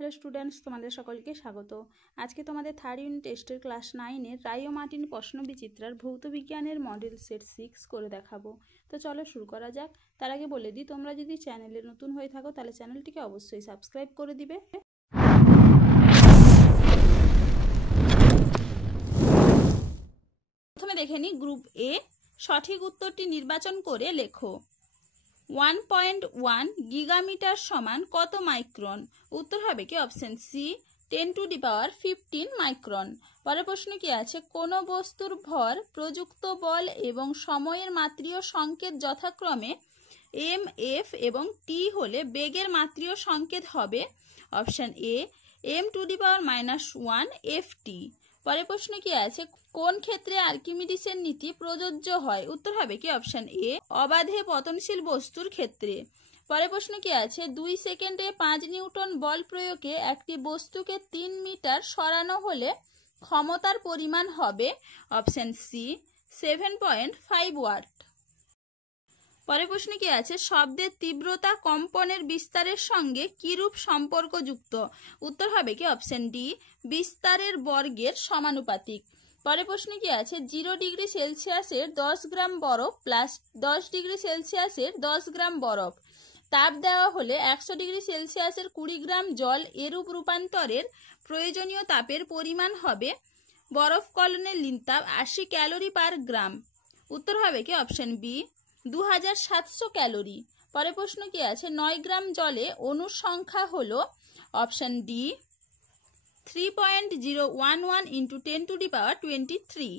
Hello students, তোমাদের সকলকে স্বাগত। আজকে তোমাদের থার্ড ইউনিট টেস্টের ক্লাস 9-এর রায় ও মার্টিন প্রশ্ন বিচিত্রার ভৌত বিজ্ঞানের মডেল সেট 6 করে দেখাবো। তো চলো শুরু করা যাক। তার আগে বলে দিই, তোমরা যদি চ্যানেলে নতুন হয়ে থাকো তাহলে চ্যানেলটিকে অবশ্যই সাবস্ক্রাইব করে দিবে। প্রথমে দেখে নিই গ্রুপ এ। সঠিক উত্তরটি নির্বাচন করে লেখো। 1.1 গিগামিটার সমান কত মাইক্রন? উত্তর হবে কি অপশন সি 10⁻15 মাইক্রন। পরের প্রশ্ন কি আছে? কোন বস্তুর ভর, প্রযুক্ত বল এবং সময়ের মাত্রীয় সংকেত যথাক্রমে এম, এফ এবং টি হলে বেগের মাত্রীয় সংকেত হবে অপশন এ m⁻⁻1 ft। পরের প্রশ্ন কি আছে? কোন ক্ষেত্রে আর্কিমিডিসের নীতি প্রযোজ্য হয়? উত্তর হবে কি অপশন এ অবাধে পতনশীল বস্তুর ক্ষেত্রে। পরের প্রশ্ন কি আছে? 2 সেকেন্ডে 5 নিউটন বল প্রয়োগে একটি বস্তুকে 3 মিটার সরানো হলে ক্ষমতার পরিমাণ হবে অপশন সি 7.5 ওয়াট। পরের প্রশ্ন কি আছে? শব্দের তীব্রতা কম্পনের বিস্তারের সঙ্গে কিরূপ সম্পর্কযুক্ত? উত্তর হবে কি অপশন ডি বিস্তারের বর্গের সমানুপাতিক। পরের প্রশ্ন কি আছে? 0 ডিগ্রি সেলসিয়াসের 10 গ্রাম বরফ প্লাস 10 ডিগ্রি সেলসিয়াসের 10 গ্রাম বরফ তাপ দেওয়া হলে 100 ডিগ্রি সেলসিয়াসের 20 গ্রাম জল এরূপ রূপান্তরের প্রয়োজনীয় তাপের পরিমাণ হবে বরফ কলনের লিনতাপ 80 ক্যালোরি পার গ্রাম। উত্তর হবে কি অপশন বি 2700 ক্যালোরি। পরের প্রশ্ন কি আছে? 9 গ্রাম জলে অণুর সংখ্যা হলো অপশন ডি 3.011 × 10⁻23।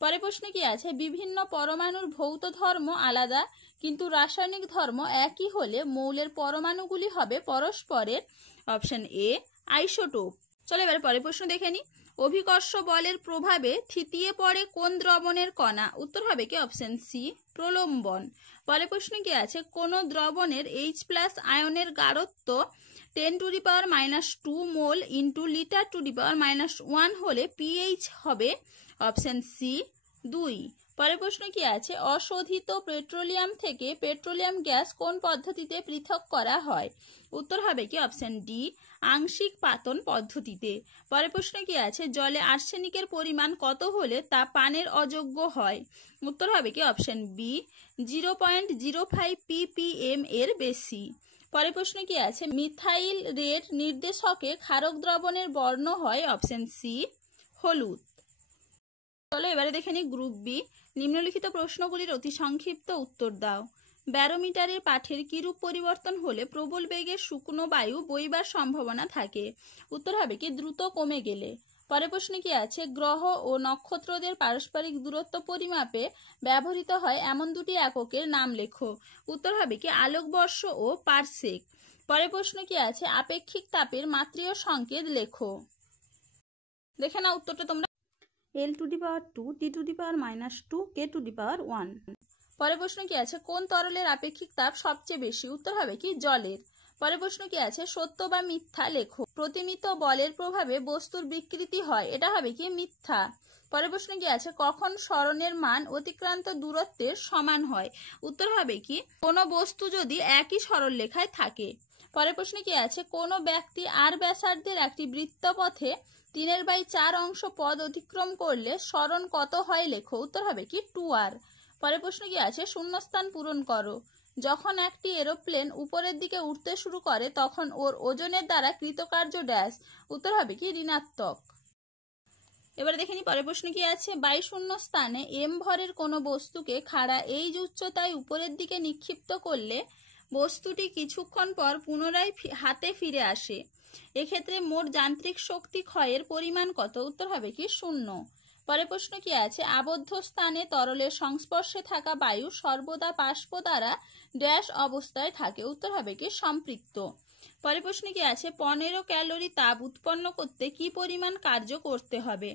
পরের প্রশ্ন কি আছে? বিভিন্ন পরমাণুর ভৌত ধর্ম আলাদা কিন্তু রাসায়নিক ধর্ম একই হলে মৌলের পরমাণুগুলি হবে পরস্পরের অপশন এ আইসোটোপ। চলো এবার পরের প্রশ্ন দেখে নি। অভিকর্ষ বলের প্রভাবে থিতিয়ে পড়ে কোন দ্রবণের কণা? উত্তর হবে কি অপশন সি প্রলম্বন। পরের প্রশ্ন কি আছে? কোন দ্রবণের H+ আয়নের গাঢ়ত্ব 10⁻² মোল ইন্টু লিটার⁻1 হলে pH হবে অপশন সি 2। পরের প্রশ্ন কি আছে? অশোধিত পেট্রোলিয়াম থেকে পেট্রোলিয়াম গ্যাস কোন পদ্ধতিতে পৃথক করা হয়? উত্তর হবে কি অপশন ডি আংশিক পাতন পদ্ধতিতে। পরের প্রশ্ন কি আছে? জলে আর্সেনিকের পরিমাণ কত হলে তা পানের অযোগ্য হয়? উত্তর হবে কি অপশন বি 0.05 ppm এর বেশি। পরের প্রশ্ন কি আছে? মিথাইল রেড নির্দেশকে ক্ষারক দ্রবণের বর্ণ হয় অপশন সি হলুদ। চলো এবারে দেখে নিই গ্রুপ বি। নিম্নলিখিত প্রশ্নগুলির অতি সংক্ষিপ্ত উত্তর দাও। ব্যারোমিটারের পাঠের কিরূপ পরিবর্তন হলে প্রবল বেগের শুকনো বায়ু বইবার সম্ভাবনা থাকে? উত্তর হবে কি দ্রুত কমে গেলে। পরের প্রশ্ন কি আছে? গ্রহ ও নক্ষত্রদের পারস্পরিক দূরত্ব পরিমাপে ব্যবহৃত হয় এমন দুটি এককের নাম লেখো। উত্তর হবে কি আলোকবর্ষ ও পারসেক। পরের প্রশ্ন কি আছে? আপেক্ষিক তাপের মাত্রীয় সংকেত লেখো। দেখে না উত্তরটা তোমরা। L⁻2 T⁻−2 K⁻1। পরের প্রশ্ন কি আছে? কোন তরলের আপেক্ষিক তাপ সবচেয়ে বেশি? উত্তর হবে কি জলের। পরের প্রশ্ন কি আছে? সত্য বা মিথ্যা লেখো। প্রতিমিত বলের প্রভাবে বস্তুর বিকৃতি হয়, এটা হবে কি মিথ্যা। পরের প্রশ্ন কি আছে? কখন স্মরণের মান অতিক্রান্ত দূরত্বের সমান হয়? উত্তর হবে কি কোনো বস্তু যদি একই সরলরেখায় থাকে। পরের প্রশ্ন কি আছে? কোনো ব্যক্তি আর ব্যাসার্ধের একটি বৃত্তপথে 3/4 অংশ পদ অতিক্রম করলে স্মরণ কত হয় লেখো। উত্তর হবে কি 2r। পরের প্রশ্ন কি আছে? শূন্যস্থান পূরণ করো। যখন একটি এরোপ্লেন উপরের দিকে উঠতে শুরু করে তখন ওর ওজনের দ্বারা কৃতকার্য ড্যাশ। উত্তর হবে কি ঋণাত্মক। এবারে দেখে নি পরের প্রশ্ন কি আছে? বায়ুশূন্য স্থানে m ভরের কোনো বস্তুকে খাড়া h উচ্চতায় উপরের দিকে নিক্ষিপ্ত করলে বস্তুটি কিছুক্ষণ পর পুনরায় হাতে ফিরে আসে। এক্ষেত্রে মোট যান্ত্রিক শক্তি ক্ষয়ের পরিমাণ কত? উত্তর হবে কি 0। পরের প্রশ্ন কি আছে? আবদ্ধ স্থানে তরলের সংস্পর্শে থাকা বায়ু সর্বদা বাষ্প দ্বারা ড্যাশ অবস্থায় থাকে। উত্তর হবে কি সম্পৃক্ত। পরের প্রশ্ন কি আছে? 15 ক্যালোরি তাপ উৎপন্ন করতে কি পরিমাণ কার্য করতে হবে?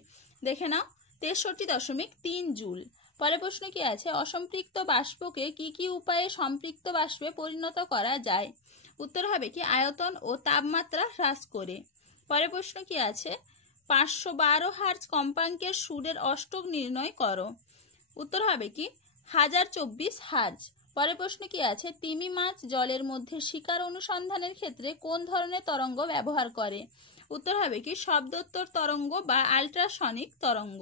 দেখে নাও 63.3 জুল। পরের প্রশ্ন কি আছে? অসম্পৃক্ত বাষ্পকে কি কি উপায়ে সম্পৃক্ত বাষ্পে পরিণত করা যায়? উত্তর হবে কি আয়তন ও তাপমাত্রা হ্রাস করে। পরের প্রশ্ন কি আছে? 512 হার্জ কম্পাঙ্কের সুরের অষ্টক নির্ণয় করো। উত্তর হবে কি 1024 হার্জ। পরের প্রশ্ন কি আছে, তিমি মাছ জলের মধ্যে শিকার অনুসন্ধানের ক্ষেত্রে কোন ধরনের তরঙ্গ ব্যবহার করে? উত্তর হবে কি শব্দোত্তর তরঙ্গ বা আল্ট্রাসনিক তরঙ্গ।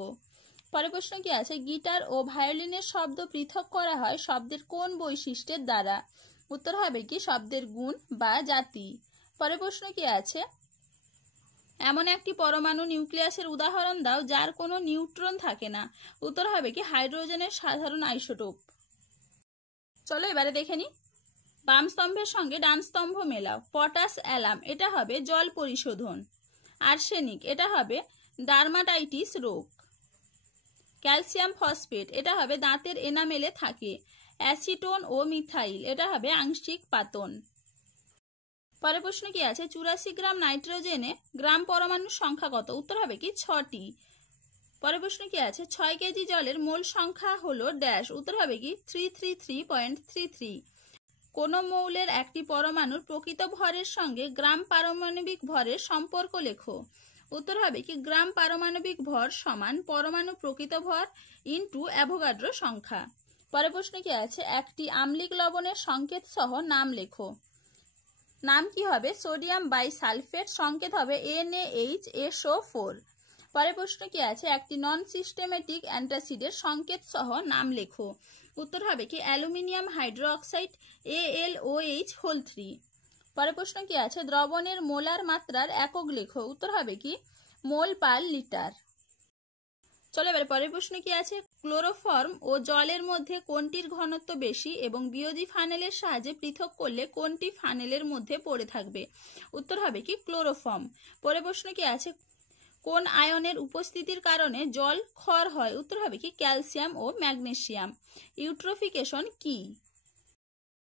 পরের প্রশ্ন কি আছে, গিটার ও ভায়োলিনের শব্দ পৃথক করা হয় শব্দের কোন বৈশিষ্ট্যের দ্বারা? উত্তর হবে কি শব্দের গুণ বা জাতি। পরের প্রশ্ন কি আছে, এমন একটি পরমাণু নিউক্লিয়াসের উদাহরণ দাও যার কোনো নিউট্রন থাকে না। উত্তর হবে কি হাইড্রোজেনের সাধারণ আইসোটোপ। চলো এবারে দেখে নি। বাম স্তম্ভের সঙ্গে ডান স্তম্ভ মেলাও। পটাশ অ্যালাম, এটা হবে জল পরিশোধন। আর্সেনিক, এটা হবে ডার্মাটাইটিস রোগ। ক্যালসিয়াম ফসফেট, এটা হবে দাঁতের এনামেলে থাকে। অ্যাসিটোন ও মিথাইল, এটা হবে আংশিক পাতন। পরের প্রশ্ন কি আছে, 84 গ্রাম নাইট্রোজেনে গ্রাম পরমাণুর সংখ্যা কত? উত্তর হবে কি 6টি। পরের প্রশ্ন কি আছে, 6 কেজি জলের মোল সংখ্যা হলো ড্যাশ। উত্তর হবে কি 333.33। কোন মৌলের একটি পরমাণুর প্রকৃত ভরের সঙ্গে গ্রাম পারমাণবিক ভরের সম্পর্ক লেখো। উত্তর হবে কি গ্রাম পারমাণবিক ভর সমান পরমাণু প্রকৃত ভর ইন্টু অ্যাভোগাড্রো সংখ্যা। পরের প্রশ্ন কি আছে, একটি আম্লিক লবণের সংকেত সহ নাম লেখো। নাম কি হবে সোডিয়াম বাইসালফেট, সংকেত হবে NaHSO4। পরের প্রশ্ন কি আছে, একটি নন সিস্টেমেটিক অ্যান্টাসিডের সংকেত সহ নাম লেখো। উত্তর হবে কি অ্যালুমিনিয়াম হাইড্রোক্সাইড AlOH3। পরের প্রশ্ন কি আছে, দ্রবণের মোলার মাত্রার একক লেখো। উত্তর হবে কি মোল পার লিটার। চলো এবার পরের প্রশ্ন কি আছে, ক্লোরোফর্ম ও জলের মধ্যে কোনটির ঘনত্ব বেশি এবং বিয়োজি ফানেলের সাহায্যে পৃথক করলে কোনটি ফানেলের মধ্যে পড়ে থাকবে? উত্তর হবে কি ক্লোরোফর্ম। পরের প্রশ্ন কি আছে, কোন আয়নের উপস্থিতির কারণে জল ক্ষয় হয়? উত্তর হবে কি ক্যালসিয়াম ও ম্যাগনেসিয়াম। ইউট্রোফিকেশন কি?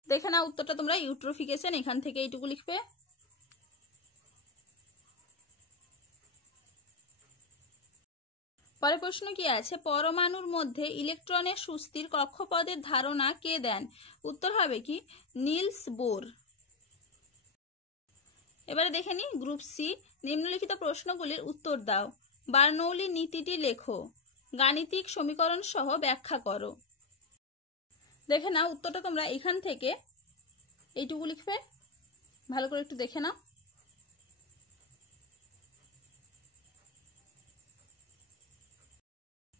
দেখে না উত্তরটা তোমরা। ইউট্রোফিকেশন এখান থেকে এইটুকু লিখবে। পরের প্রশ্ন কি আছে, পরমাণুর মধ্যে ইলেকট্রনের সুস্থির কক্ষপথের ধারণা কে দেন? উত্তর হবে কি নিলস বোর। এবারে দেখে নি গ্রুপ সি, নিম্নলিখিত প্রশ্নগুলির উত্তর দাও। বার্নৌলি নীতিটি লেখো। গাণিতিক সমীকরণ সহ ব্যাখ্যা করো। দেখে নাও উত্তরটা তোমরা এখান থেকে এইটুকু লিখবে। ভালো করে একটু দেখে নাও।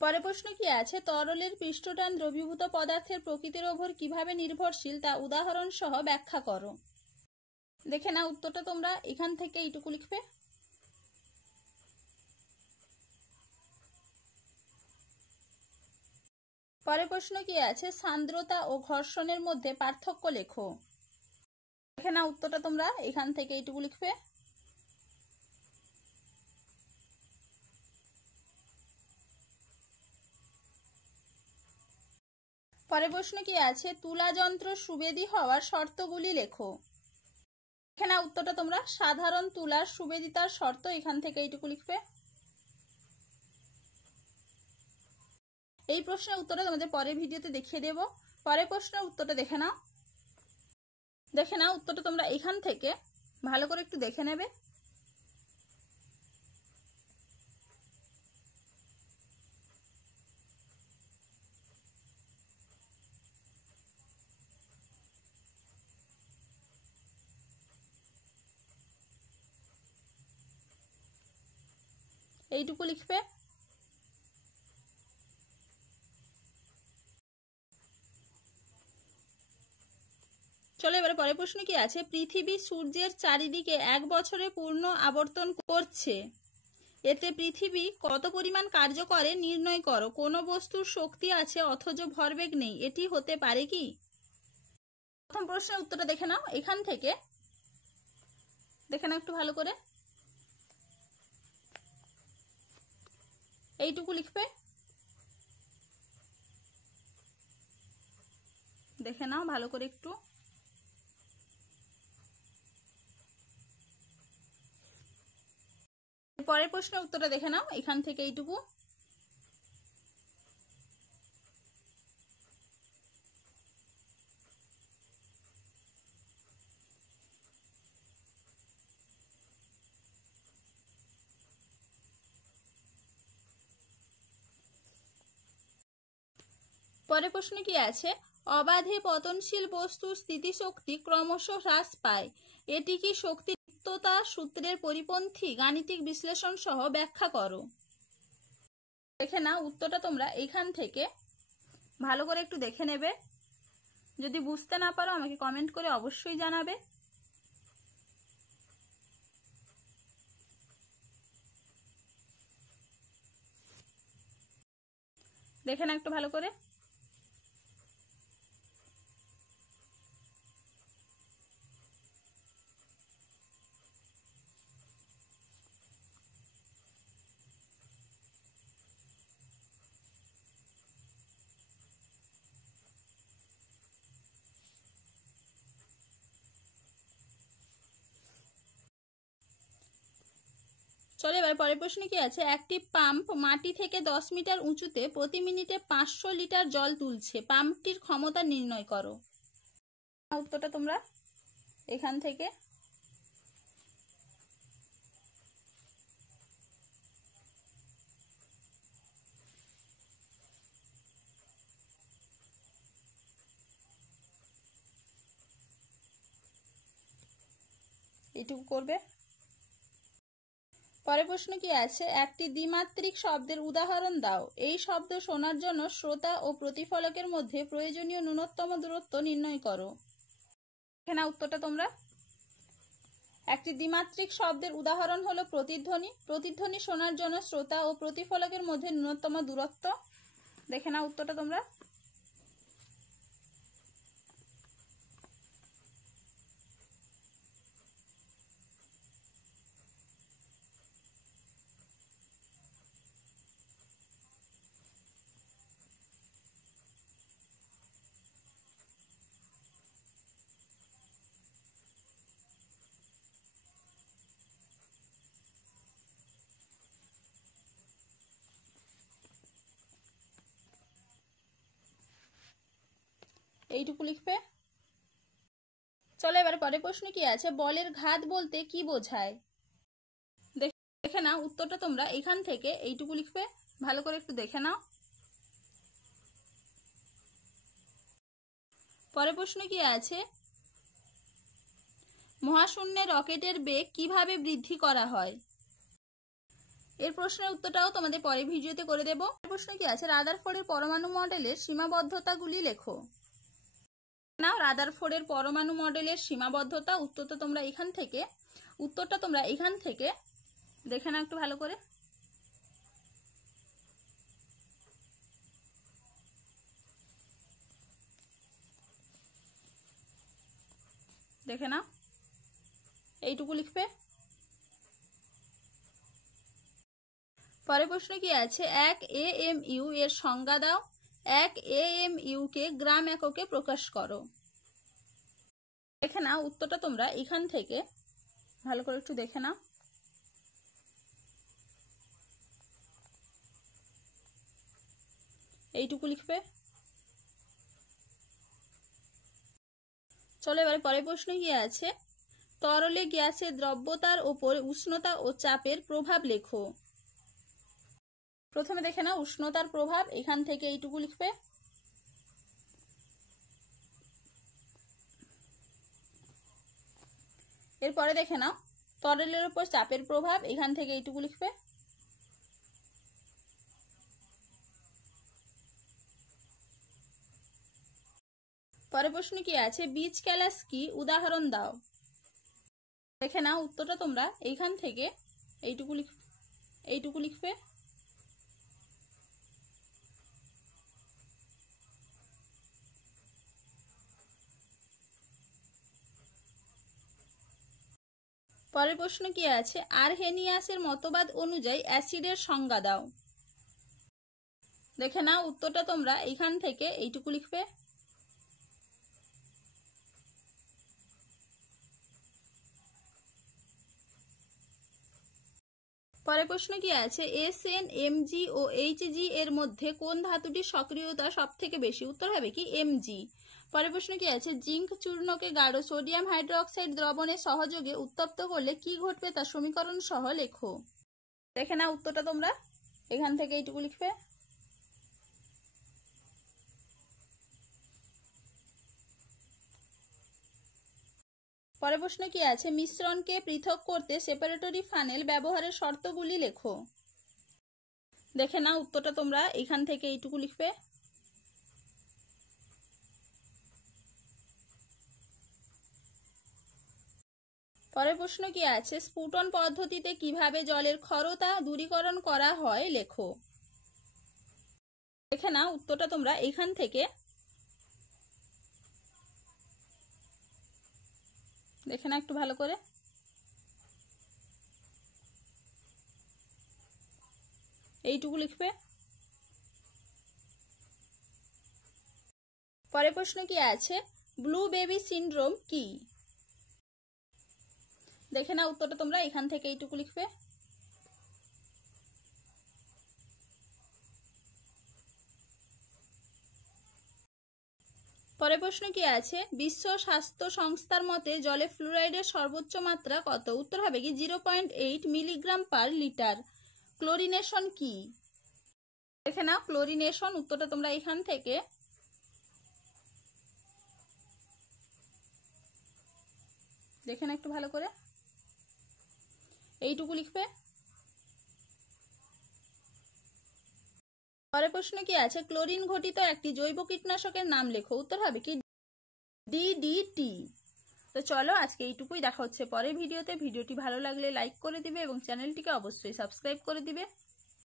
পরের প্রশ্ন কি আছে, তরলের পৃষ্ঠটান দ্রবীভূত পদার্থের প্রকৃতির ওপর কিভাবে নির্ভরশীল তা উদাহরণ সহ ব্যাখ্যা করো। দেখে নাও উত্তরটা তোমরা এখান থেকে এইটুকু লিখবে। পরের প্রশ্ন কি আছে, সান্দ্রতা ও ঘর্ষণের মধ্যে পার্থক্য লেখো। দেখে নাও উত্তরটা তোমরা এখান থেকে এইটুকু লিখবে। পরের প্রশ্ন কি আছে, তুলা যন্ত্র সুবেদী হওয়ার শর্তগুলি লেখো। এখানে উত্তরটা তোমরা সাধারণ তুলার সুবেদিতার শর্ত এখান থেকে এইটুকু লিখবে। এই প্রশ্নের উত্তরটা তোমাদের পরের ভিডিওতে দেখিয়ে দেব। পরের প্রশ্নের উত্তরটা দেখে নাও। দেখে নাও উত্তরটা তোমরা এখান থেকে ভালো করে একটু দেখে নেবে। এইটুকু লিখবে। চলো এবারে পরের প্রশ্ন কি আছে, পৃথিবী সূর্যের চারিদিকে 1 বছরে পূর্ণ আবর্তন করছে, এতে পৃথিবী কত পরিমাণ কার্য করে নির্ণয় করো। কোন বস্তুর শক্তি আছে অথচ ভরবেগ নেই, এটি হতে পারে কি? প্রথম প্রশ্নের উত্তরটা দেখে নাও এখান থেকে। দেখে নাও একটু ভালো করে। এইটুকু লিখবে। দেখে নাও ভালো করে একটু। পরের প্রশ্নের উত্তরটা দেখে নাও এখান থেকে এইটুকু। পরের প্রশ্ন কি আছে, অবাধে পতনশীল বস্তুর স্থিতিশক্তি ক্রমশ হ্রাস পায়, এটি কি শক্তিত্বতা সূত্রের পরিপন্থী? গাণিতিক বিশ্লেষণ সহ ব্যাখ্যা করো। দেখে নাও উত্তরটা তোমরা এইখান থেকে ভালো করে একটু দেখে নেবে। যদি বুঝতে না পারো আমাকে কমেন্ট করে অবশ্যই জানাবে। দেখে না একটু ভালো করে। চলো এবার পরের প্রশ্ন কি আছে, একটি পাম্প মাটি থেকে 10 মিটার উঁচুতে প্রতি মিনিটে 500 লিটার জল তুলছে, পাম্পটির ক্ষমতা নির্ণয় করো। উত্তরটা তোমরা এখান থেকে এটুকু করবে। পরের প্রশ্ন কি আছে, একটি দ্বিমাত্রিক শব্দের উদাহরণ দাও, এই শব্দ শোনার জন্য শ্রোতা ও প্রতিফলকের মধ্যে প্রয়োজনীয় ন্যূনতম দূরত্ব নির্ণয় করো। এখানে উত্তরটা তোমরা, একটি দ্বিমাত্রিক শব্দের উদাহরণ হলো প্রতিধ্বনি, প্রতিধ্বনি শোনার জন্য শ্রোতা ও প্রতিফলকের মধ্যে ন্যূনতম দূরত্ব। দেখে নাও উত্তরটা তোমরা। এইটুকু লিখবে। চলো এবার পরের প্রশ্ন কি আছে, বলের ঘাত বলতে কি বোঝায়? দেখে নাও উত্তরটা তোমরা এখান থেকে এইটুকু লিখবে, ভালো করে একটু দেখে নাও। পরের প্রশ্ন কি আছে, মহাশূন্যে রকেটের বেগ কিভাবে বৃদ্ধি করা হয়? এর প্রশ্নের উত্তরটাও তোমাদের পরের ভিডিওতে করে দেব। প্রশ্ন কি আছে, রাদারফোর্ডের পরমাণু মডেলের সীমাবদ্ধতাগুলি লেখো। নাও রাদারফোর্ডের পরমাণু মডেলের সীমাবদ্ধতা, উত্তরটা তোমরা এখান থেকে দেখে নাও একটু ভালো করে। দেখে নাও এইটুকু লিখবে। পরের প্রশ্ন কি আছে, 1 AMU এর সংজ্ঞা দাও, 1 AMU কে গ্রাম এককে প্রকাশ করো। দেখে নাও উত্তরটা তোমরা এখান থেকে ভালো করে একটু দেখে নাও। এইটুকু লিখবে। চলো এবারে পরের প্রশ্ন কি আছে, তরলে গ্যাসের দ্রব্যতার উপর উষ্ণতা ও চাপের প্রভাব লেখো। প্রথমে দেখে নাও উষ্ণতার প্রভাব, এখান থেকে এইটুকু লিখবে। এরপরে দেখে নাও তরলের উপর চাপের প্রভাব, এখান থেকে এইটুকু লিখবে। পরের প্রশ্ন কি আছে, বীজ ক্যালাস কি, উদাহরণ দাও। দেখে নাও উত্তরটা তোমরা এইখান থেকে এইটুকু লিখবে। পরের প্রশ্ন কি আছে, আরহেনিয়াসের মতবাদ অনুযায়ী অ্যাসিডের সংজ্ঞা দাও। দেখে নাও উত্তরটা তোমরা এইখান থেকে এইটুকু লিখবে। পরের প্রশ্ন কি আছে, SN Mg ও Hg এর মধ্যে কোন ধাতুটির সক্রিয়তা সব থেকে বেশি? উত্তর হবে কি Mg। পরের প্রশ্ন কি আছে, জিঙ্ক চূর্ণকে গাঢ় সোডিয়াম হাইড্রোক্সাইড দ্রবণের সহযোগে উত্তপ্ত করলে কি ঘটবে তার সমীকরণ সহ লেখো। দেখে নাও উত্তরটা তোমরা এখান থেকে এইটুকু লিখবে। পরের প্রশ্ন কি আছে, মিশ্রণকে পৃথক করতে সেপারেটরি ফানেল ব্যবহারের শর্তগুলি লেখো। দেখে নাও উত্তরটা তোমরা এখান থেকে এইটুকু লিখবে। পরের প্রশ্ন কি আছে, স্ফুটন পদ্ধতিতে কিভাবে জলের ক্ষরতা দূরীকরণ করা হয় লেখো। দেখে নাও উত্তরটা তোমরা এখান থেকে দেখে নাও একটু ভালো করে। এইটুকু লিখবে। পরের প্রশ্ন কি আছে, ব্লু বেবি সিনড্রোম কি। দেখে নাও উত্তরটা তোমরা এখান থেকে এইটুকু লিখবে। পরের প্রশ্ন কি আছে, বিশ্ব স্বাস্থ্য সংস্থার মতে জলে ফ্লুরাইডের সর্বোচ্চ মাত্রা কত। উত্তর হবে কি 0.8 মিলিগ্রাম পার লিটার। ক্লোরিনেশন কি। দেখে নাও ক্লোরিনেশন, উত্তরটা তোমরা এখান থেকে দেখে নাও একটু ভালো করে। এইটুকু লিখবে। পরের প্রশ্ন কি আছে, ক্লোরিন ঘটিত একটি জৈব কীটনাশকের নাম লেখো। উত্তর হবে কি DDT। তো চলো আজকে এইটুকুই, দেখা হচ্ছে পরের ভিডিওতে। ভিডিওটি ভালো লাগলে লাইক করে দিবে এবং চ্যানেলটিকে অবশ্যই সাবস্ক্রাইব করে দিবে।